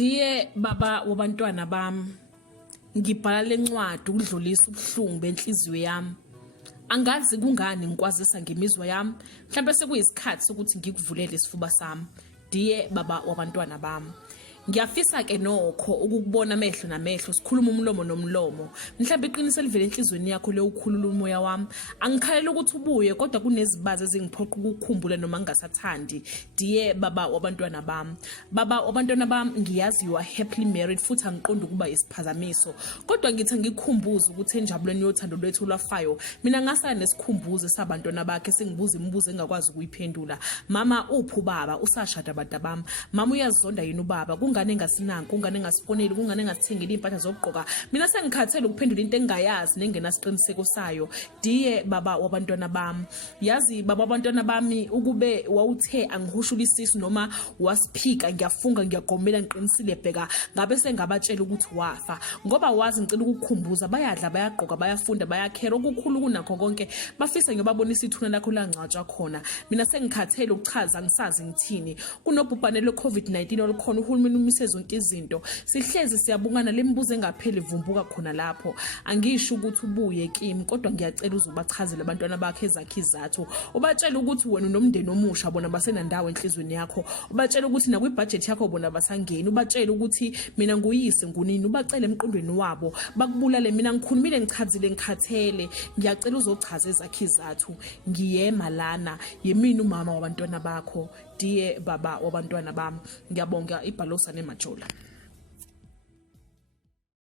Diye baba wabantwana bami, ngibhala lencwadi ukudlulisa ubuhlungu benhliziyo yami. Angazi kungani ngikwazisa ngemizwa yami, mhlawumbe sekuyisikhathi sokuthi ngikuvulele isifuba sami. Diye baba wabantwana bami, ngiyafisa ke nokho ukukubona amehlo namehlo sikhuluma umlomo nomlomo. Mhlawumbe iqiniso livele enhlizweni yakho le ukhulula umoya wami. Angikhalela ukuthi ubuye kodwa kunezibazi ezingiphoqa ukukhumbula noma ngingasathandi. Diye baba wabantwana bami, baba wabantwana bami, ngiyazi you are happily married futhi angiqondi ukuba isiphazamiso, kodwa ngithi ngikhumbuza ukuthi enjabulweni yothando lwethu lwafayo mina ngasala nesikhumbuzo sabantwana bakhe sengibuza imibuzo engakwazi ukuyiphendula. Mama uphi ubaba, usashada Wabantabami? Mama uyazonda yini ubaba? Kungane ngasinanku, kungane ngasifoneli, kungane ngasithengile impahla zokugqoka? Mina sengikhathele ukuphendula into engayazi nengenasiqiniseko sayo. Diye baba wabantwana bami, yazi baba wabantwana bami, ukube wawuthe angihushula isisu noma wasiphika ngiyafunga ngiyagomela ngiqinisile bheka ngabe sengabatshela ukuthi wafa, ngoba wazi ngicela ukukukhumbuza bayadla bayagqoka bayafunda bayakhera okukhulu kunakho konke bafisa ngiyobabonisa ithuna lakho langcwatshwa khona. Mina sengikhathele ukuchaza ngisazi ngithini kunobhubhane lwe-COVID-19 olukhona. Uhulumeni umise zonke izinto, sihlezi siyabungana lembuzo engapheli vumbuka khona lapho. Angisho ukuthi ubuye kimi, kodwa ngiyacela uzobachazela abantwana bakhe ezakhe izathu, ubatshela ukuthi wena unomndeni omusha bona basenandawo enhlizweni yakho, ubatshela ukuthi nakwibudget yakho bona basangeni, ubatshela ukuthi mina nguyise ngunini, ubacele emqondweni wabo bakubulale. Mina ngikhulumile ngichazile ngikhathele, ngiyacela uzochaza ezakhe izathu. Ngiyema lana yemina umama wabantwana bakho. Diye baba wabantwana bami, ngiyabonga ibhalosa nemajola.